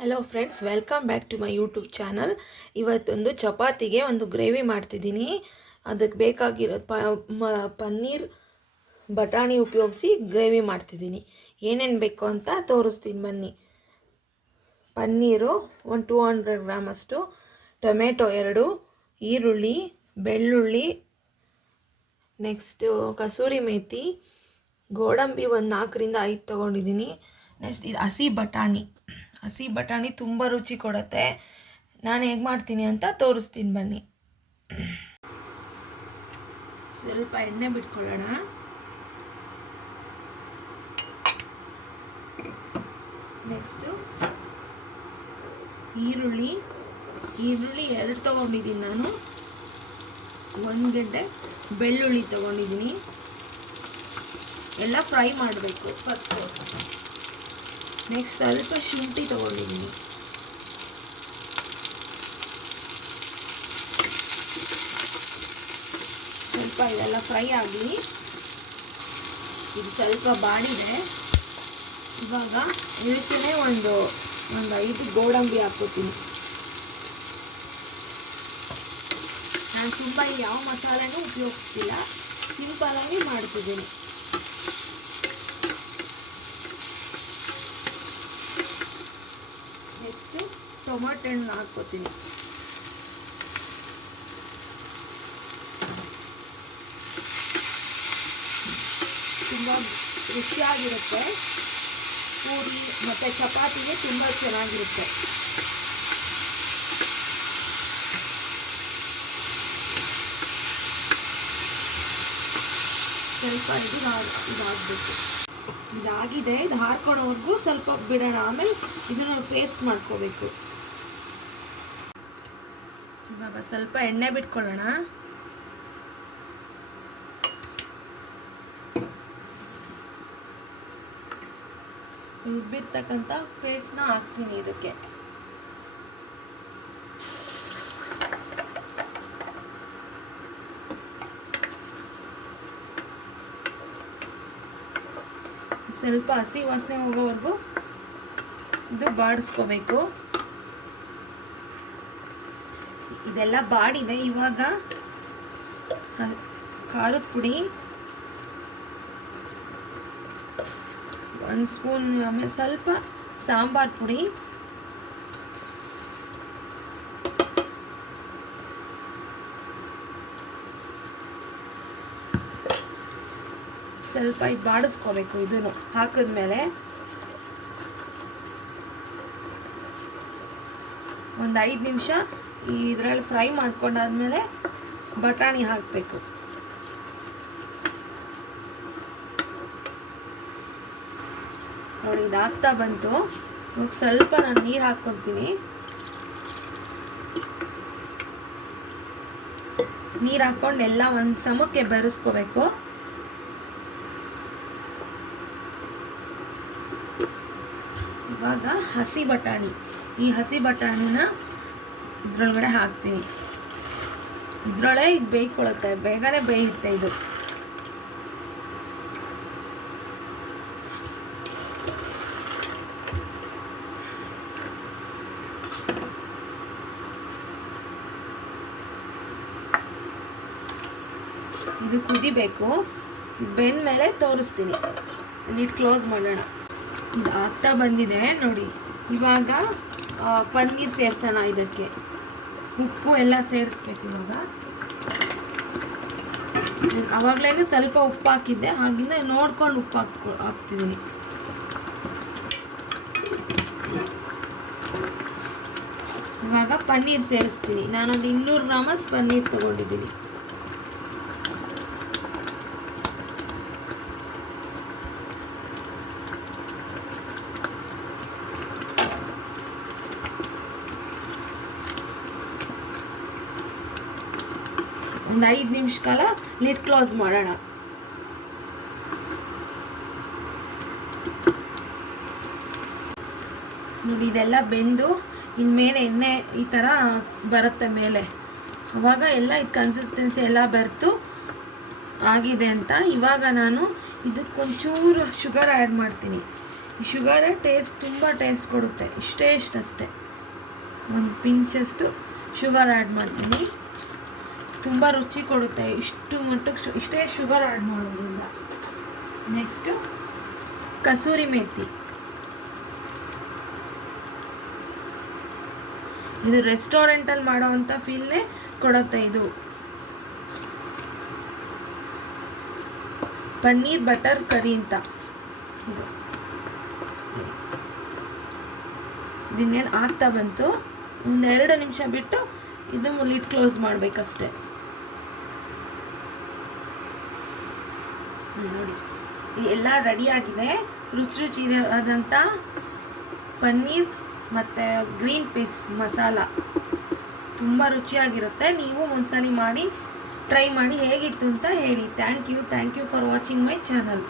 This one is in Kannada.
Hello friends, welcome back to my YouTube channel. ಇವತ್ತೊಂದು ಚಪಾತಿಗೆ ಒಂದು ಗ್ರೇವಿ ಮಾಡ್ತಿದ್ದೀನಿ. ಅದಕ್ಕೆ ಬೇಕಾಗಿರೋ ಪನ್ನೀರ್ ಬಟಾಣಿ ಉಪಯೋಗಿಸಿ ಗ್ರೇವಿ ಮಾಡ್ತಿದ್ದೀನಿ. ಏನೇನು ಬೇಕು ಅಂತ ತೋರಿಸ್ತೀನಿ ಬನ್ನಿ. ಪನ್ನೀರು ಒಂದು 200 ಗ್ರಾಮಷ್ಟು, ಟೊಮೆಟೊ 2, ಈರುಳ್ಳಿ, ಬೆಳ್ಳುಳ್ಳಿ, ನೆಕ್ಸ್ಟು ಕಸೂರಿ ಮೇಥಿ, ಗೋಡಂಬಿ ಒಂದು 4ರಿಂದ 5 ತೊಗೊಂಡಿದ್ದೀನಿ. ನೆಕ್ಸ್ಟ್ ಇದು ಹಸಿ ಬಟಾಣಿ ತುಂಬ ರುಚಿ ಕೊಡುತ್ತೆ. ನಾನು ಹೇಗೆ ಮಾಡ್ತೀನಿ ಅಂತ ತೋರಿಸ್ತೀನಿ ಬನ್ನಿ. ಸ್ವಲ್ಪ ಎಣ್ಣೆ ಬಿಟ್ಕೊಳ್ಳೋಣ. ನೆಕ್ಸ್ಟು ಈರುಳ್ಳಿ 2 ತೊಗೊಂಡಿದ್ದೀನಿ ನಾನು. 1 ಗೆಡ್ಡೆ ಬೆಳ್ಳುಳ್ಳಿ ತೊಗೊಂಡಿದ್ದೀನಿ. ಎಲ್ಲ ಫ್ರೈ ಮಾಡಬೇಕು ಫಸ್ಟು. ನೆಕ್ಸ್ಟ್ ಸ್ವಲ್ಪ ಶುಂಠಿ ತೊಗೊಂಡಿದ್ದೀನಿ. ಸ್ವಲ್ಪ ಇದೆಲ್ಲ ಫ್ರೈ ಆಗಿ ಇದು ಸ್ವಲ್ಪ ಬಾಡಿದೆ. ಇವಾಗ ಇದಕ್ಕೆ ಒಂದು 5 ಗೋಡಂಬಿ ಹಾಕ್ಕೋತೀನಿ. ನಾನು ತುಂಬ ಯಾವ ಮಸಾಲೆನೂ ಉಪಯೋಗಿಸ್ತಿಲ್ಲ, ಸಿಂಪಲಾಗಿ ಮಾಡ್ತಿದ್ದೀನಿ. ನೆಕ್ಸ್ಟು ಟೊಮಾಟೊ ಹಣ್ಣು ಹಾಕ್ಕೋತೀನಿ. ತುಂಬ ರುಚಿಯಾಗಿರುತ್ತೆ. ಪೂರಿ ಮತ್ತು ಚಪಾತಿಗೆ ತುಂಬ ಚೆನ್ನಾಗಿರುತ್ತೆ. ಸ್ವಲ್ಪ ಇದಾಗಬೇಕು. ಇದಾಗಿದೆ. ಇದು ಹಾರ್ಕೊಳ್ಳೋವರೆಗೂ ಸ್ವಲ್ಪ ಬಿಡೋಣ. ಆಮೇಲೆ ಇದನ್ನು ಪೇಸ್ಟ್ ಮಾಡ್ಕೋಬೇಕು. ಇವಾಗ ಸ್ವಲ್ಪ ಎಣ್ಣೆ ಬಿಟ್ಕೊಳ್ಳೋಣ. ರುಬ್ಬಿರ್ತಕ್ಕಂಥ ಪೇಸ್ಟ್ನ ಹಾಕ್ತೀನಿ ಇದಕ್ಕೆ. ಸ್ವಲ್ಪ ಹಸಿ ವಾಸನೆ ಹೋಗೋವರೆಗೂ ಇದು ಬಾಡಿಸ್ಕೋಬೇಕು. ಇದೆಲ್ಲ ಬಾಡಿದೆ. ಇವಾಗ ಖಾರದ ಪುಡಿ 1 ಸ್ಪೂನ್, ಆಮೇಲೆ ಸ್ವಲ್ಪ ಸಾಂಬಾರ್ ಪುಡಿ, ಸ್ವಲ್ಪ ಇದು ಬಾಡಿಸ್ಕೋಬೇಕು. ಇದನ್ನು ಹಾಕಿದ್ಮೇಲೆ ಒಂದು 5 ನಿಮಿಷ ಇದರಲ್ಲಿ ಫ್ರೈ ಮಾಡ್ಕೊಂಡಾದ್ಮೇಲೆ ಬಟಾಣಿ ಹಾಕಬೇಕು. ನೋಡಿ, ಇದಾಗ್ತಾ ಬಂತು. ಇವಾಗ ಸ್ವಲ್ಪ ನಾನು ನೀರು ಹಾಕ್ಕೊತೀನಿ. ನೀರು ಹಾಕ್ಕೊಂಡು ಎಲ್ಲ ಒಂದು ಸಮಕ್ಕೆ ಬೆರೆಸ್ಕೋಬೇಕು. ಇವಾಗ ಈ ಹಸಿ ಬಟಾಣಿನ ಇದ್ರೊಳಗಡೆ ಹಾಕ್ತೀನಿ. ಇದ್ರೊಳಗೆ ಇದು ಬೇಯ್ಕೊಳ್ಳುತ್ತೆ, ಬೇಗನೆ ಬೇಯುತ್ತೆ ಇದು. ಇದು ಕುದಿಬೇಕು. ಇದು ಬೆಂದ ಮೇಲೆ ತೋರಿಸ್ತೀನಿ. ಲಿಡ್ ಕ್ಲೋಸ್ ಮಾಡೋಣ. ಇದು ಆಗ್ತಾ ಬಂದಿದೆ ನೋಡಿ. ಇವಾಗ ಪನ್ನೀರ್ ಸೇರಿಸೋಣ. ಇದಕ್ಕೆ ಉಪ್ಪು ಎಲ್ಲ ಸೇರಿಸ್ಬೇಕು. ಇವಾಗ ಅವಾಗಲೇ ಸ್ವಲ್ಪ ಉಪ್ಪು ಹಾಕಿದ್ದೆ, ಹಾಗಿಂದ ನೋಡ್ಕೊಂಡು ಉಪ್ಪು ಹಾಕ್ತಿದ್ದೀನಿ. ಇವಾಗ ಪನ್ನೀರ್ ಸೇರಿಸ್ತೀನಿ. ನಾನೊಂದು 200 ಗ್ರಾಮಸ್ ಪನ್ನೀರ್ ತೊಗೊಂಡಿದ್ದೀನಿ. ಒಂದು 5 ನಿಮಿಷ ಕಾಲ ಲಿಡ್ ಕ್ಲೋಸ್ ಮಾಡೋಣ. ನೋಡಿ, ಇದೆಲ್ಲ ಬೆಂದು ಇನ್ಮೇಲೆ ಎಣ್ಣೆ ಈ ಥರ ಬರುತ್ತೆ ಮೇಲೆ. ಅವಾಗ ಎಲ್ಲ ಇದು ಕನ್ಸಿಸ್ಟೆನ್ಸಿ ಎಲ್ಲ ಬೆರೆತು ಆಗಿದೆ ಅಂತ. ಇವಾಗ ನಾನು ಇದಕ್ಕೊಂಚೂರು ಶುಗರ್ ಆ್ಯಡ್ ಮಾಡ್ತೀನಿ. ಶುಗರೇ ತುಂಬ ಟೇಸ್ಟ್ ಕೊಡುತ್ತೆ. ಅಷ್ಟೇ ಒಂದು ಪಿಂಚಷ್ಟು ಶುಗರ್ ಆ್ಯಡ್ ಮಾಡ್ತೀನಿ. ತುಂಬ ರುಚಿ ಕೊಡುತ್ತೆ ಇಷ್ಟು ಮಟ್ಟಕ್ಕೆ ಇಷ್ಟೇ ಶುಗರ್ ಆ್ಯಡ್ ಮಾಡೋದ್ರಿಂದ. ನೆಕ್ಸ್ಟು ಕಸೂರಿ ಮೇಥಿ. ಇದು ರೆಸ್ಟೋರೆಂಟಲ್ಲಿ ಮಾಡೋವಂಥ ಫೀಲ್ನೇ ಕೊಡುತ್ತೆ. ಇದು ಪನ್ನೀರ್ ಬಟರ್ ಕರಿ ಅಂತ. ಇದನ್ನೇನು ಆಗ್ತಾ ಬಂತು, ಒಂದು 2 ನಿಮಿಷ ಬಿಟ್ಟು ಇದು ಲಿಡ್ ಕ್ಲೋಸ್ ಮಾಡಬೇಕಷ್ಟೆ. ನೋಡಿ ಎಲ್ಲ ರೆಡಿಯಾಗಿದೆ. ರುಚಿ ಆದಂಥ ಪನ್ನೀರ್ ಮತ್ತು ಗ್ರೀನ್ ಪೀಸ್ ಮಸಾಲ ತುಂಬ ರುಚಿಯಾಗಿರುತ್ತೆ. ನೀವು ಒಂದ್ಸಲಿ ಮಾಡಿ ಟ್ರೈ ಮಾಡಿ ಹೇಗಿತ್ತು ಅಂತ ಹೇಳಿ. Thank you for watching my channel.